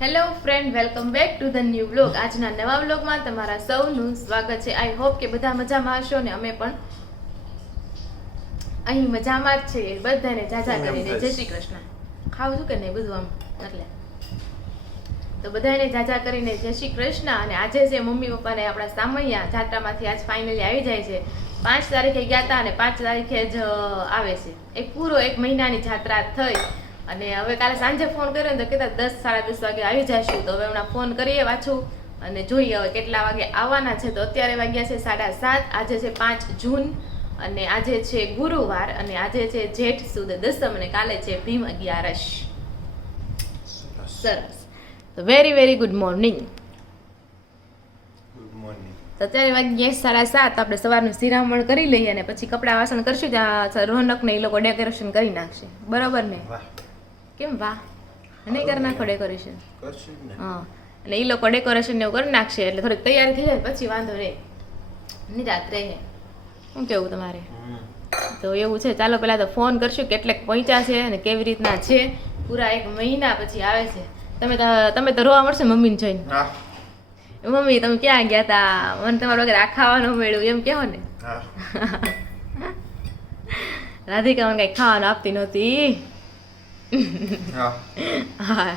Hello friend, welcome back to the new blog. આજના નવા બ્લોગમાં તમારા સૌનું સ્વાગત છે. આઈ હોપ કે બધા મજામાં હશો ને અમે પણ અહીં મજામાં જ છીએ. બધાને જાજા કરીને જય શ્રી કૃષ્ણ. ખાવું છું કે નહીં બધું આમ એટલે તો બધાને જાજા કરીને જય શ્રી કૃષ્ણ. અને આજે છે મમ્મી પપ્પાને આપણા સામૈયા જાત્રામાંથી આજ ફાઇનલી આવી જાય છે. 5 તારીખે ગયા હતા અને 5 તારીખે જ આવે છે. એક મહિનાની જાત્રા થઈ. અને હવે કાલે સાંજે ફોન કર્યો ને તો કહેતા 10 સાડા 10 વાગે આવી જશું. તો હવે હમણાં ફોન કરીએ પાછું અને જોઈએ હવે કેટલા વાગે આવવાના છે. તો અત્યારે વાગ્યા છે 7:30. આજે છે 5 જૂન અને આજે છે ગુરુવાર અને આજે છે જેઠ સુદ દસમ અને કાલે છે ભીમ 11. સરસ. તો વેરી ગુડ મોર્નિંગ. તો અત્યારે વાગ્યા 7:30. આપણે સવારનું શિરામણ કરી લઈએ અને પછી કપડાં વાસણ કરશું. ત્યાં રોનક ને એ લોકો ડેકોરેશન કરી નાખશે. બરાબર ને? કેમ વાહ નહીં કરી નાખો ડેકોરેશન? હા, એટલે એ લોકો ડેકોરેશન ને એવું કરી નાખશે એટલે થોડીક તૈયારી થઈ જાય પછી વાંધો નહીં, નિરાત રહે. શું કેવું તમારે? તો એવું છે. ચાલો પહેલા તો ફોન કરશું કેટલેક પહોંચ્યા છે અને કેવી રીતના છે. પૂરા 1 મહિના પછી આવે છે. તમે તો રોવા મળશે મમ્મીને જોઈને. મમ્મી તમે ક્યાં ગયા હતા, મને તમારા વગર આ ખાવાનું મળ્યું એમ કહો ને. રાધિકા મને કઈ ખાવાનું આપતી નહોતી. હા,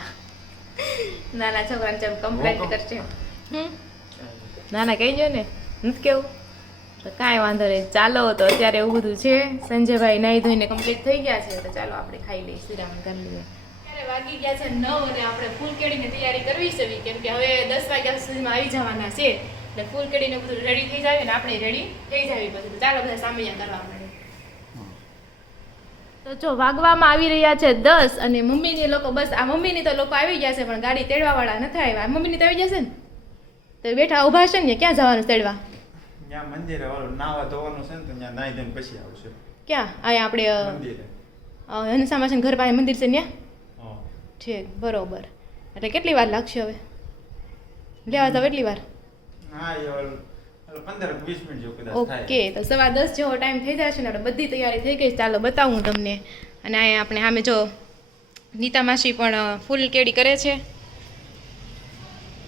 નાના છોકરાને જેમ કમ્પ્લેન્ટ કરશે. નાના કહીજો ને, નથી કેવું તો કાંઈ વાંધો નહીં. ચાલો તો અત્યારે એવું બધું છે. સંજયભાઈ નાહી ધોઈને કમ્પ્લીટ થઈ ગયા છે. તો ચાલો આપણે ખાઈ લઈએ, શિરામણ કરી લઈએ. અત્યારે વાગી ગયા છે 9 અને આપણે ફૂલકેડીની તૈયારી કરવી છે કેમ કે હવે 10 વાગ્યા સુધીમાં આવી જવાના છે. એટલે ફૂલકેડીને બધું રેડી થઈ જાય ને આપણે રેડી થઈ જાય પછી. તો ચાલો બધા સામૈયા કરવા મળે. તો જો વાગવામાં આવી રહ્યા છે 10 અને મમ્મીની લોકો બસ આ મમ્મીની તો લોકો આવી ગયા છે પણ ગાડી તેડવા વાળા નથી આવ્યા. મમ્મીની તો આવી જશે ને તો બેઠા ઊભા છે ને. ક્યાં જવાનું તેડવા? ત્યાં મંદિરે ઓલું નાવા ધોવાનું છે ને તો ત્યાં નાઈ ધોઈને પછી આવશે. ક્યાં? અહીંયા આપણે મંદિરે હંસામાં છે ઘર પાસે મંદિર છે ત્યાં. હા ઠીક, બરોબર. એટલે કેટલી વાર લાગશે હવે લેવા તો? કેટલી વાર? હા, એ ઓલું 15-20 મિનિટ જેવું કદાચ થાય. ઓકે, તો 10:15 જેવો ટાઈમ થઈ જશે ને આપણે બધી તૈયારી થઈ ગઈ. ચાલો બતાવું તમને. અને અહીંયા આપણે સામે જો નીતા માસી પણ ફૂલ કેડી કરે છે.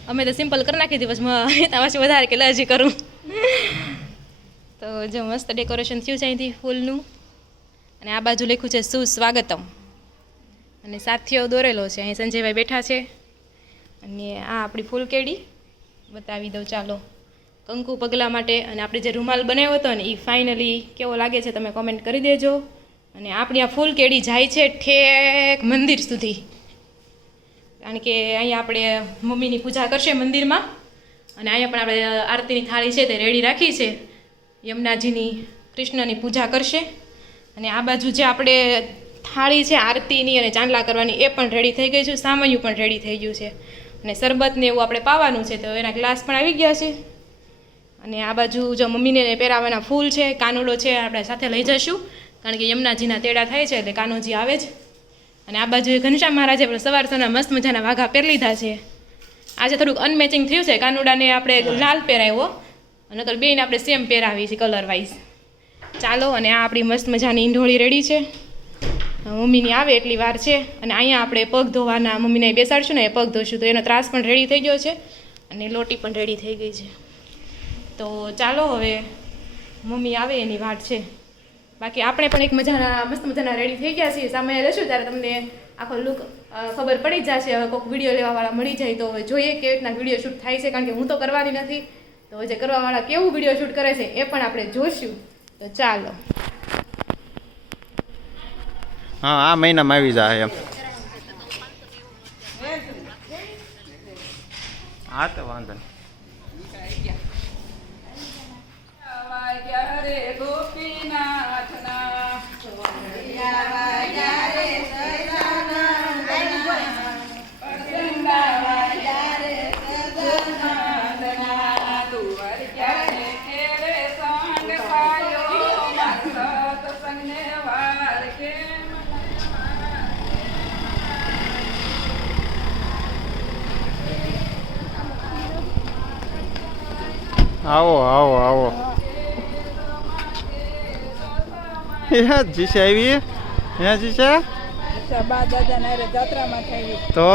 અમે તો સિમ્પલ કરી નાખી હતી, બસ નીતા માસી વધારે કે હજી કરું. તો જો મસ્ત ડેકોરેશન થયું છે અહીંથી ફૂલનું. અને આ બાજુ લખ્યું છે સુસ્વાગતમ અને સાથીઓ દોરેલો છે. અહીં સંજયભાઈ બેઠા છે અને આ આપણી ફૂલ કેડી બતાવી દઉં. ચાલો કંકુ પગલા માટે. અને આપણે જે રૂમાલ બનાવ્યો હતો ને એ ફાઇનલી કેવો લાગે છે તમે કોમેન્ટ કરી દેજો. અને આપણી આ ફૂલ કેડી જાય છે ઠેક મંદિર સુધી, કારણ કે અહીંયા આપણે મમ્મીની પૂજા કરશે મંદિરમાં. અને અહીંયા પણ આપણે આરતીની થાળી છે તે રેડી રાખી છે. યમુનાજીની કૃષ્ણની પૂજા કરશે. અને આ બાજુ જે આપણે થાળી છે આરતીની અને ચાંદલા કરવાની એ પણ રેડી થઈ ગઈ છે. સામૈયું પણ રેડી થઈ ગયું છે. અને શરબતને એવું આપણે પાવાનું છે તો એના ગ્લાસ પણ આવી ગયા છે. અને આ બાજુ જો મમ્મીને પહેરાવાના ફૂલ છે, કાનુડો છે, આપણે સાથે લઈ જઈશું કારણ કે યમુનાજીના તેડા થાય છે એટલે કાનોજી આવે જ. અને આ બાજુ ઘનશ્યામ મહારાજે પણ સવારના મસ્ત મજાના વાઘા પહેરી લીધા છે. આજે થોડુંક અનમેચિંગ થયું છે. કાનુડાને આપણે લાલ પહેરાવ્યો અને તો બેને આપણે સેમ પહેરાવી છે કલર વાઇઝ. ચાલો, અને આ આપણી મસ્ત મજાની ઈંઢોળી રેડી છે. મમ્મીની આવે એટલી વાર છે. અને અહીંયા આપણે પગ ધોવાના મમ્મીને બેસાડશું ને એ પગ ધોશું તો એનો ત્રાસ પણ રેડી થઈ ગયો છે અને લોટી પણ રેડી થઈ ગઈ છે. તો ચાલો હવે મમ્મી આવે એની વાટ છે. બાકી આપણે પણ એક મસ્ત મજાના રેડી થઈ ગયા છીએ. સામે લેશું ત્યારે તમને આખો લુક ખબર પડી જશે. હવે કોઈક વિડીયો લેવાવાળા મળી જાય તો હવે જોઈએ કેવી રીતના વિડીયો શૂટ થાય છે, કારણ કે હું તો કરવાની નથી. તો જે કરવાવાળા કેવું વિડીયો શૂટ કરે છે એ પણ આપણે જોઈશું. તો ચાલો. હા, આ મહિનામાં આવી જાય એમ. હા તો વાંધો નહીં. આવો આવો આવો. જીશે આવી? જીશે બા દાદા ના જાત્રામાં થઈ તો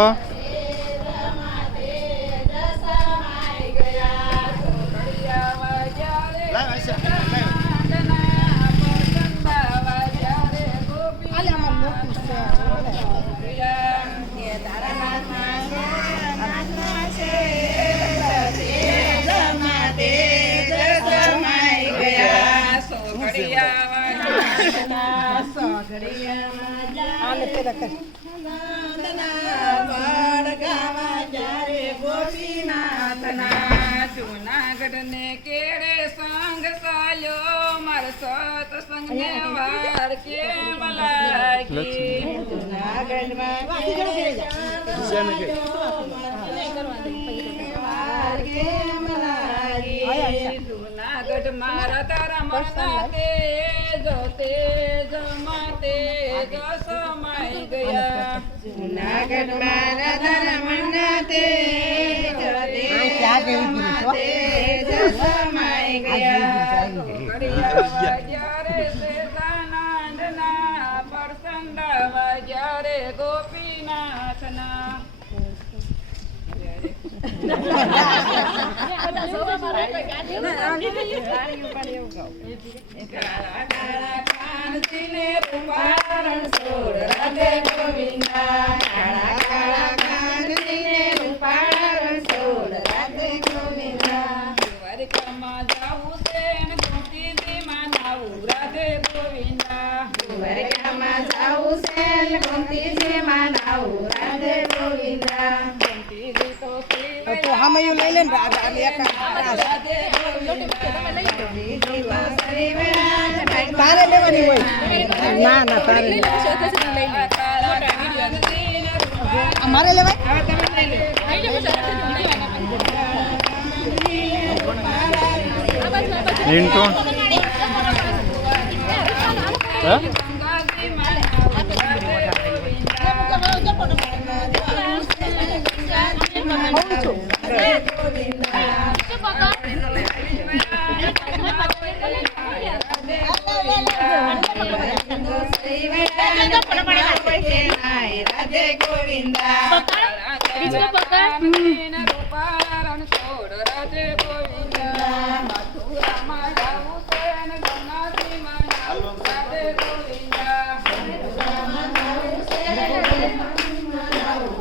જુનાગઢ ને કેળે સંગ સાલ્યો માર સતસંગ ને વાર કેમ લાગી જુનાગઢ મારા તારા મના તે જોતે જમાતે જો સમાઈ ગયા જુનાગઢ મારા તારા મના તે જોતે જમાતે જો સમાઈ ગયા કોકડિયા વાગ્યારે સેજાનંદના પરસંડા વાગ્યારે ગોપીનાથના કાળા કાળા કાનજીને રૂપારણ સોળ રાધે ગોવિંદા કાળા કાળા કાનજીને રૂપારણ સોળ રાધે ગોવિંદા દ્વારકામાં જાવું છે ને ગોમતીજીમાં નાવું રાધે ગોવિંદા દ્વારકામાં જાવું છે ને ગોમતીજીમાં નાવું રાધે ગોવિંદા ગોમતીજી તો તો હામયું લઈ લે ને તારે લેવાની હોય ના ના તારે અમારે લેવાય ઇન્ટો રાધે ગોવિંદા રૂપારણ છોડ રાધે ગોવિંદા મથુરામાં જાવું છે ને ગંગાજીમાં નાવું રાધે ગોવિંદા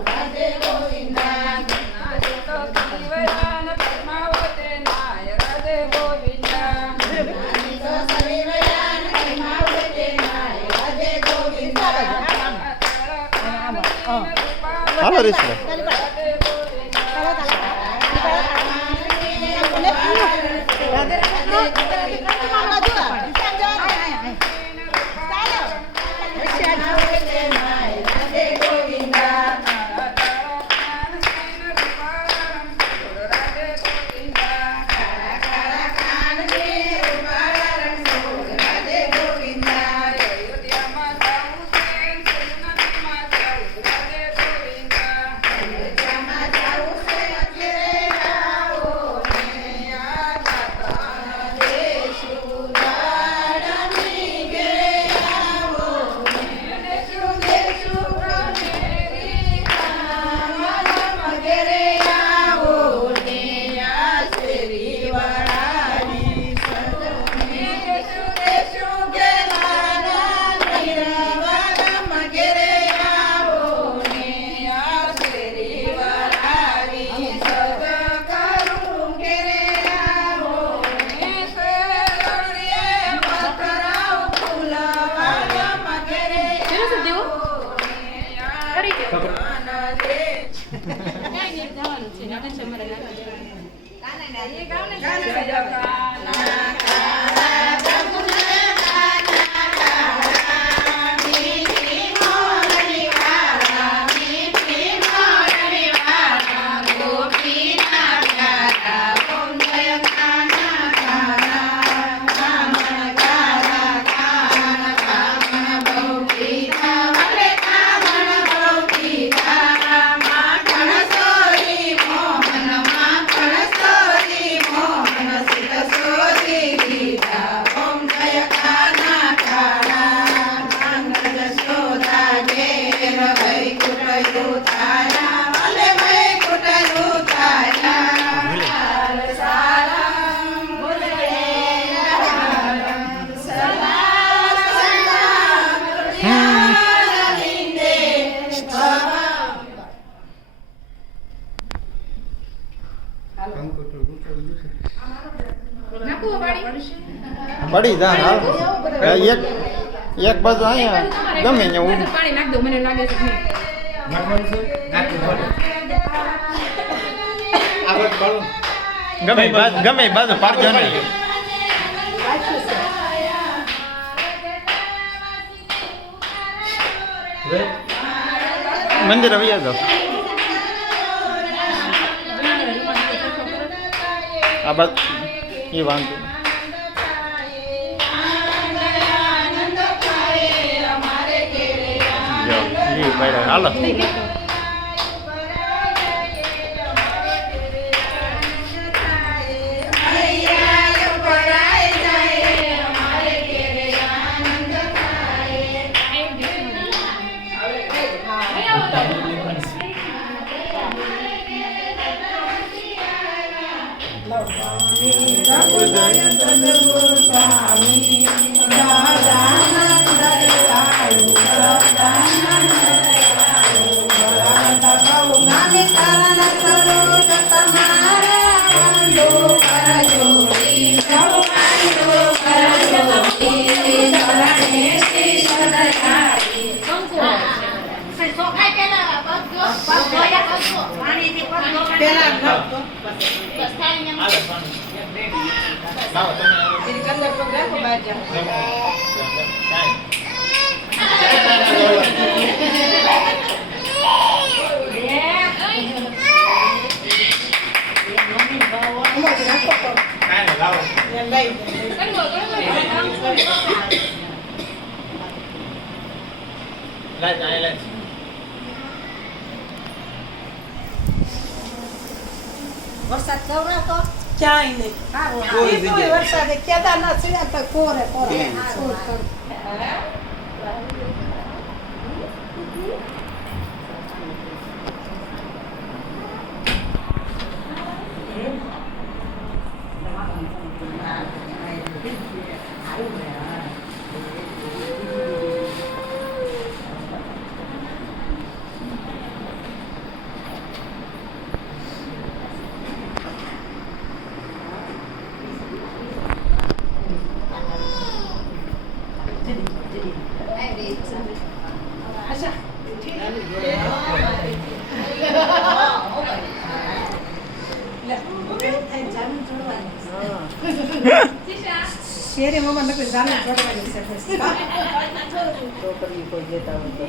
રાધે ગોવિંદા ગંગાજી તો શિવયાન પદ્માવતે નાય રાધે ગોવિંદા હાલો રીસા પડી જા હાલ એક એક બાજુ અહીંયા ગમે ત્યાં ઊભું. પાણી નાખ દો મને લાગે છે નહીં. ગમે એ બાજુ પાડજો નહીં. મંદિર આવી જાવ. આ બાજુ એ વાંધો નહીં. જાઓ, લીવ પાડ્યા. હાલો વરસાદ ખવડાવતો ક્યાંય નહીં વરસાદ કેદારનાથ છે તો કોરે કોરે શેરે મમ્મા નકર જાને જોડવાની છે છોકરી કોઈ દેતા હોય તો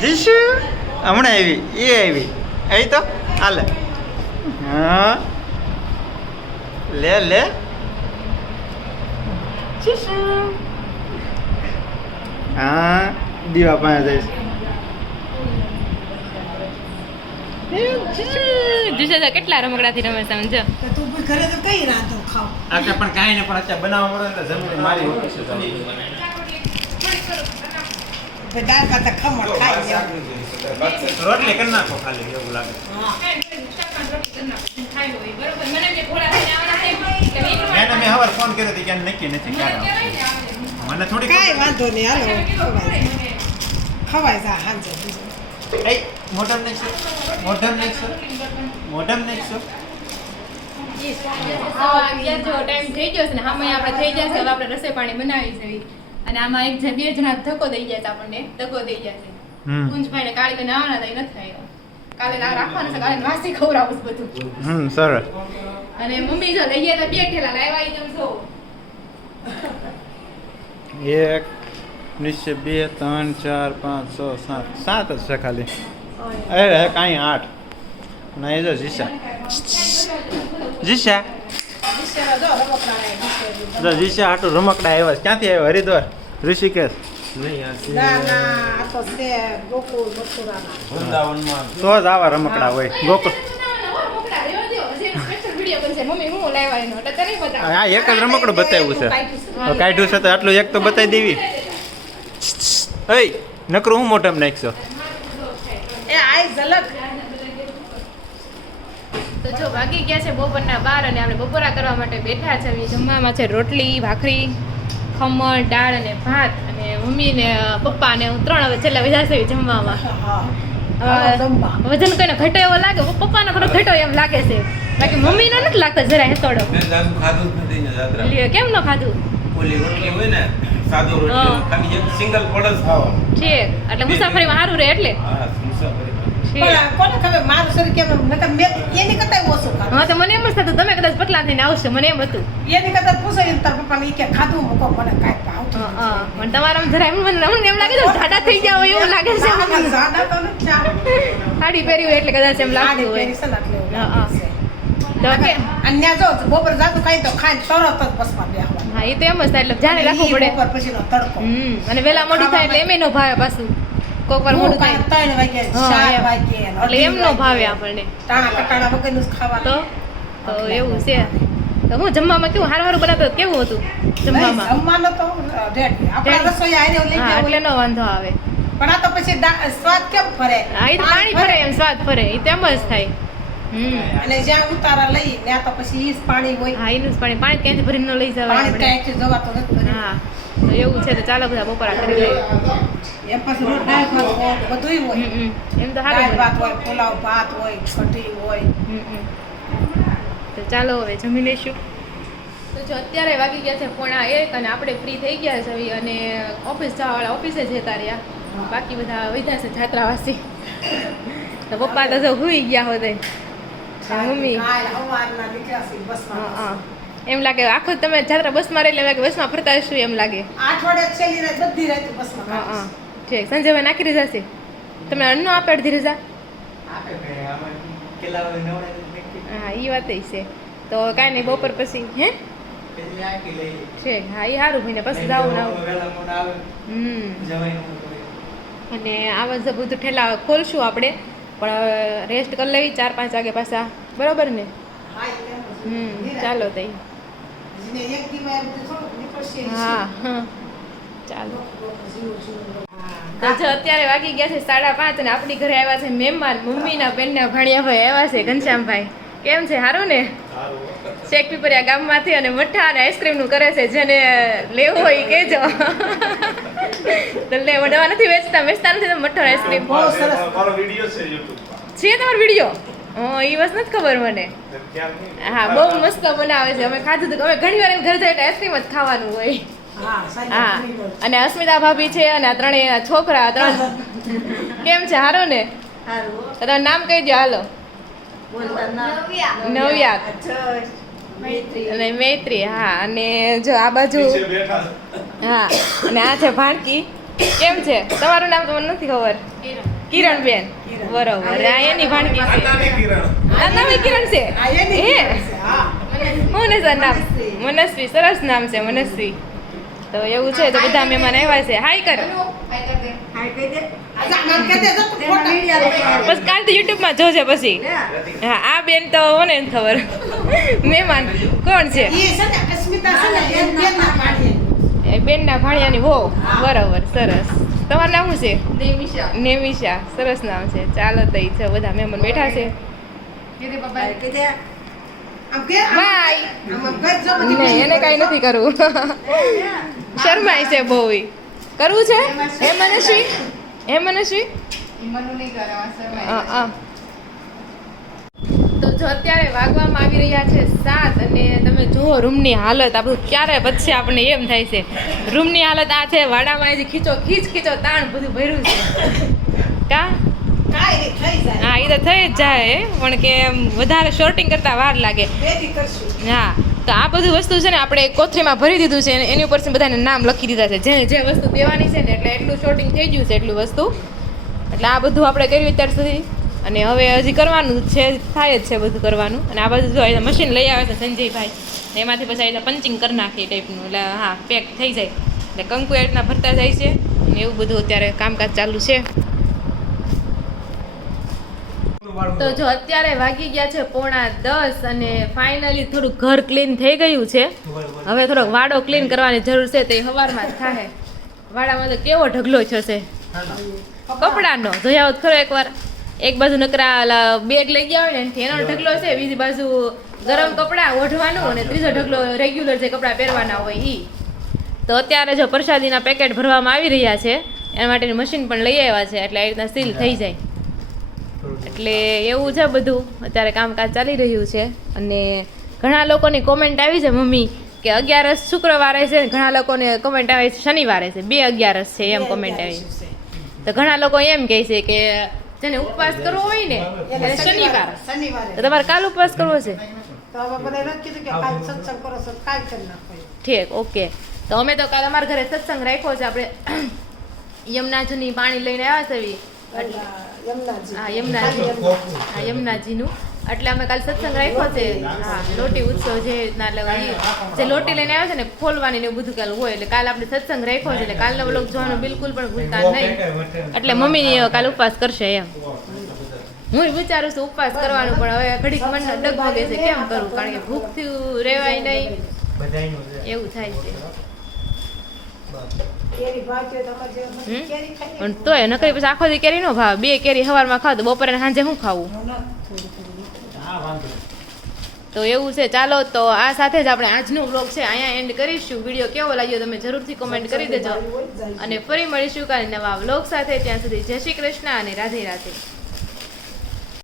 જીશુ હમણાં આવી એ આવી અહીં તો હાલે. હા લે લે હા દીવા પાસે જઈશ. જીસા કેટલા રમકડાથી રમે છે સમજો. તું ઘરે તો કઈ રાતો ખાવ પણ કાંઈ ને પણ અત્યારે બનાવવા મળે એટલે જમીને મારી ઓફિસે દાળ ભાત ખમણ ખાઈ લેવું. રોટલી કરી નાખો ખાલી એવું લાગે. મેં હવાર ફોન કર્યો હતો ક્યાં નક્કી નથી ક્યારે આવશે. મને થોડી કાંઈ વાંધો નહીં હાલો ખવાય જા હાંજે એ મોઢમ નાખશો મોઢમ નાખશો. ટાઈમ થઈ ગયો છે ને આમાં આપણે થઈ જશે. હવે આપણે રસોઈ પાણી બનાવી છે અને આમાં એક બે જણા ધક્કો દઈ જાય છે. આપણને ધક્કો દઈ જાય છે. કુંજભાઈ ને કાળી બેન આવવાના હતા, એ નથી આવ્યો. કાલે ના રાખવાના છે, કાલે વાસી ખવડાવું બધું. સરસ. અને મમ્મી જો લઈ ગયા તો બે ઠેલા લાવ્યા ઈ તમે જો. એક નીચે 2 3 4 5 6 7 જ છે ખાલી. અરે કાંઈ 8 ના એ જો જીશા જો જીશા આટલું રમકડા આવ્યા છે. ક્યાંથી આવ્યો? હરિદ્વાર, ઋષિકેશ? ના ના આ તો છે ગોકુળ મથુરાના તો જ આવા રમકડા હોય. ગોકુળ હા એક જ રમકડું બતાવ્યું છે. કાઢ્યું છે તો આટલું એક તો બતાવી દેવી. હે નકરું હું મોઢામાં નાખશો. એ આઈ ઝલક તો જો વાગી ગયા છે બપોરના 12 અને આપણે બપોરા કરવા માટે બેઠા છે. જમવામાં છે રોટલી, ભાખરી, ખમણ, દાળ અને ભાત. અને મમ્મી ને પપ્પા ને હું 3 હવે છેલ્લે વજા છે જમવામાં હા હાલો જમવા. વજન કોઈને ઘટો એવો લાગે પપ્પાને થોડો ઘટો એમ લાગે છે બાકી મમ્મીને નથી લાગતા જરા હેતોડો મેં જાજુ ખાધું જ નથી અહીંયા જાત્રા. લ્યો, કેમ ન ખાધું ઓલી રોટલી હોય ને સાદો હા. રોટલી ખાલી એક સિંગલ પડસ ખાવાનું. છે એટલે મુસાફરીમાં સારું રહે એટલે હા મુસાફરીમાં. છે. પણ કોને ખબર મારું શરીર કેમ નકર મેં એની કરતા ઓછું ખાધું. હા તો મને એમ જ થતું તમે કદાચ પતલા થઈને આવશો મને એમ હતું એની કરતા પૂછો એમ તાર પપ્પાને ઈ કે ખાધું મૂકો મને કાંઈ ભાવતું હા, હા. પણ તમારા જરા મને એમ લાગે છે જાડા થઈ જાવ એવું લાગે છે નથી. સાદા તો નથી ચાલે. સાડી પહેરી હોય એટલે કદાચ એમ સાડી લાગતું હોય પહેરી છે ને એટલે એવું હા, હા. લાગે છે. તો કે અને ત્યાં જો બપોર જાતું ખાઈ તો ખાઈને તરત જ બસમાં બેસવાનું. હા એ તો એમ જ થાય એટલે જાણે રાખવું ઈ પડે બપોર પછીનો તડકો. અને વેલા મોડું થાય એટલે એમ નો ભાવે પાછું કોક વાર મોડું થાય 3 વાગે હા, 4 એમ. વાગે એટલે એમ નો ભાવે આપણને ટાણા કટાણા વગરનું જ ખાવાનું. તો એવું છે તો હું જમવામાં કેવું હારું હારું બનાવતો કેવું હતું જમવામાં જમવાનું તો રેડી. આપણા રેડી. રસોઈ આઈને લઈ હા જાવ. એટલે નો વાંધો આવે પણ આ તો પછી સ્વાદ કેમ ફરે? હા એ તો પાણી ફરે એમ સ્વાદ ફરે એ તો એમ જ થાય અને જ્યાં ઉતારા લઈ ત્યાં તો પછી ઈ જ પાણી હોય. હા એનું જ પાણી ક્યાંથી ભરીને ન લઈ જવાય પાણી આપણે ક્યાંયથી જવાતું નથી. હા તો એવું છે તો ચાલો બધા બપોરા કરી લઈએ એમ પછી દાળ ભાત હોય, બધુંય હોય. એમ તો દાળ સારું ભાત હોય, પુલાવ ભાત હોય, કઢી હોય. તો ચાલો હવે જમી લઈશું તો જો અત્યારે વાગી ગયા છે 1:30 અને આપણે ફ્રી થઈ ગયા છે હવે અને ઓફિસ જવાવાળા ઓફિસે જતા રહ્યા બાકી બધા વધ્યા છે છાત્રાવાસી તો પપ્પા તો જો હુઈ ગયા હોતે મમ્મી કાલ સવારના નીકળ્યા છીએ બસમાં. હા એમ લાગે આખો તમે છાત્રા બસમાં રહી એટલે બસમાં ફરતા હશું એમ લાગે અઠવાડિયે છેલ્લી રાત બધી રાત બસમાં હા કાઢીશ. હા ઠીક સંજયભાઈ નાખી દીધા છે તમે અન્નો આપે અડધી રજા હા એ વાત છે તો કાંઈ નહીં બપોર પછી હે છે હા એ સારું ભાઈને પછી જાવું ને આવું અને આવા જ બધું ઠેલા ખોલશું આપણે પણ રેસ્ટ કરી લેવી 4-5 વાગે પાછા બરોબર ને હા, એ એમ જ. ચાલો તઈ ને એક દિવસ એમ તો થોડુંક નીકળશે. હા હા ચાલો જીવ. તો જો અત્યારે વાગી ગયા છે 5:30 અને આપણી ઘરે આવ્યા છે મહેમાન મમ્મીના બેનના ભાણિયાભાઈ આવ્યા છે ઘનશ્યામભાઈ કેમ છે સારું ને શેખ પીપરિયા ગામમાંથી અને મઠ્ઠા અને આઈસ્ક્રીમનું કરે છે જેને લેવું હોય એ કહેજો તમને વડવા નથી વેચતા નથી તો મઠ્ઠો અને આઈસ્ક્રીમ બહુ સરસ. મારો વિડિયો છે YouTube પર. છે તમારો વિડીયો એ વસ્તુ નથી ખબર મને હા બહુ મસ્ત બનાવે છે અમે ખાધું હતું અમે ઘણી વાર એમ ઘરે જાય એટલે આઈસ્ક્રીમ જ ખાવાનું હોય હા, સાહેબ, હા ઘણી વાર. અને અસ્મિતા ભાભી છે અને આ ત્રણેય છોકરા 3 કેમ છે હારો ને હારું. તમારું નામ કહી દો હાલો નવ્યા અને મૈત્રી હા અને જો આ બાજુ નીચે બેઠા હા અને આ છે ભાણકી કેમ છે તમારું નામ તો મને નથી ખબર કિરણબેન બરોબર આ એની ભાણકી છે આટાની કિરણ. આ નામ કિરણ છે આ એની હે છે, હા. હું ને સર નામ મનસ્વી સરસ નામ છે મનસ્વી તો એવું છે તો બધા મહેમાન આવ્યા છે હાય કર આજા, નામ કહી દે, જો તું ફોટા. બસ કાલથી યુટ્યુબમાં જોજે પછી હા આ બેન તો મને નથી ખબર મહેમાન કોણ છે ઈ છે ને અસ્મિતા છે ને બેનના ભાણીએ. એ બેનના ભાણિયાની વહુ બરોબર સરસ તમારું નામ શું છે દેવીશા નેમિશા સરસ નામ છે ચાલો તો ઈ છે બધા મહેમાન બેઠા છે કીધી પપ્પા કહી દે. આમ કે, આમ- બાય આમ કર જો બધી નહીં એને કાંઈ નથી કરવું શરમાય છે બહુ ઈ. કરવું છે હે મનસ્વી હે મનસ્વી મનુ નહીં કરે આ શરમાય. હા તો જો અત્યારે વાગવામાં આવી રહ્યા છે 7 અને તમે જુઓ રૂમની હાલત આ બધું ક્યારે પછી આપણને એમ થાય છે રૂમની હાલત આ છે વાડામાં હજી ખીચો તાણ બધું ભર્યું છે કા કાંઈ નહીં, થઈ જાય. હા એ તો થઈ જ જાય પણ કે વધારે શોર્ટિંગ કરતા વાર લાગે બેથી કરશું. હા તો આ બધું વસ્તુ છે ને આપણે કોથળીમાં ભરી દીધું છે અને એની ઉપર છે બધાને નામ લખી દીધા છે જેને જે વસ્તુ દેવાની છે ને એટલે એટલું શોર્ટિંગ થઈ ગયું છે એટલું વસ્તુ એટલે આ બધું આપણે કર્યું અત્યાર સુધી અને હવે હજી કરવાનું છે થાય જ છે બધું કરવાનું અને આ બધું જો અહીંયા મશીન લઈ આવે છે સંજયભાઈ ને એમાંથી પછી અહીંયા પંચિંગ કરી નાખે એ ટાઈપનું એટલે હા પેક થઈ જાય એટલે કંકુ એ રીતના ભરતા જાય છે અને એવું બધું અત્યારે કામકાજ ચાલુ છે તો જો અત્યારે વાગી ગયા છે 9:30 અને ફાઇનલી થોડું ઘર ક્લીન થઈ ગયું છે હવે થોડોક વાડો ક્લીન કરવાની જરૂર છે તો એ સવારમાં જ થાય વાડામાં તો કેવો ઢગલો થશે કપડાનો જોયા હોત ખરો એકવાર એક બાજુ નકરા બેગ લઈ ગયા હોય ને એનાથી એનો ઢગલો છે બીજી બાજુ ગરમ કપડાં ઓઢવાનું અને ત્રીજો ઢગલો રેગ્યુલર જે કપડાં પહેરવાના હોય ઈ તો અત્યારે જો પ્રસાદીના પેકેટ ભરવામાં આવી રહ્યા છે એના માટેની મશીન પણ લઈ આવ્યા છે એટલે આ રીતના સીલ થઈ જાય એટલે એવું છે બધું અત્યારે કામકાજ ચાલી રહ્યું છે અને ઘણા લોકોની કોમેન્ટ આવી છે મમ્મી કે 11 શુક્રવારે છે ને ઘણા લોકોને કોમેન્ટ આવે છે શનિવારે છે 2 11 છે એમ કોમેન્ટ આવી તો ઘણા લોકો એમ કહે છે કે જેને ઉપવાસ કરવો હોય ને એને શનિવાર શનિવારે તો તમારે કાલ ઉપવાસ કરવો છે તો હવે બધા નથી કીધું કે કાલ સત્સંગ કરો છો કાલ કરી નાખો ઠીક ઓકે તો અમે તો કાલ અમારા ઘરે સત્સંગ રાખ્યો છે આપણે યમુનાજીની પાણી લઈને આવ્યા છે યમુનાજી હા યમુનાજીનું એટલે અમે કાલ સત્સંગ રાખ્યો છે હા લોટી ઉત્સવ જે રીતના એટલે જે લોટી લઈને આવે છે ને ખોલવાની ને એવું બધું કાલ હોય એટલે કાલ આપણે સત્સંગ રાખ્યો છે એટલે કાલનો બ્લોગ જોવાનું બિલકુલ પણ ભૂલતા નહીં એટલે મમ્મીની કાલ ઉપવાસ કરશે એમ હું વિચારું છું ઉપવાસ કરવાનું પણ હવે ઘડીક મન ડગમગે છે કેમ કરું કારણ કે ભૂખથી રહેવાય નહીં એવું થાય છે કેરી ભાવતી હોય તો અમારે જેવા બધા કેરી ખાઈ પણ તોય નકરી પછી આખો દી કેરી નો ભાવ 2 કેરી સવારમાં ખાવ તો બપોરે ને સાંજે શું ખાવું તો એવું છે ચાલો તો આ સાથે જ આપણે આજનો વ્લોગ છે અહીંયા એન્ડ કરીશું વિડીયો કેવો લાગ્યો તમે જરૂરથી કોમેન્ટ કરી દેજો અને ફરી મળીશું કાલે નવા વ્લોગ સાથે ત્યાં સુધી જય શ્રી કૃષ્ણ અને રાધે રાધે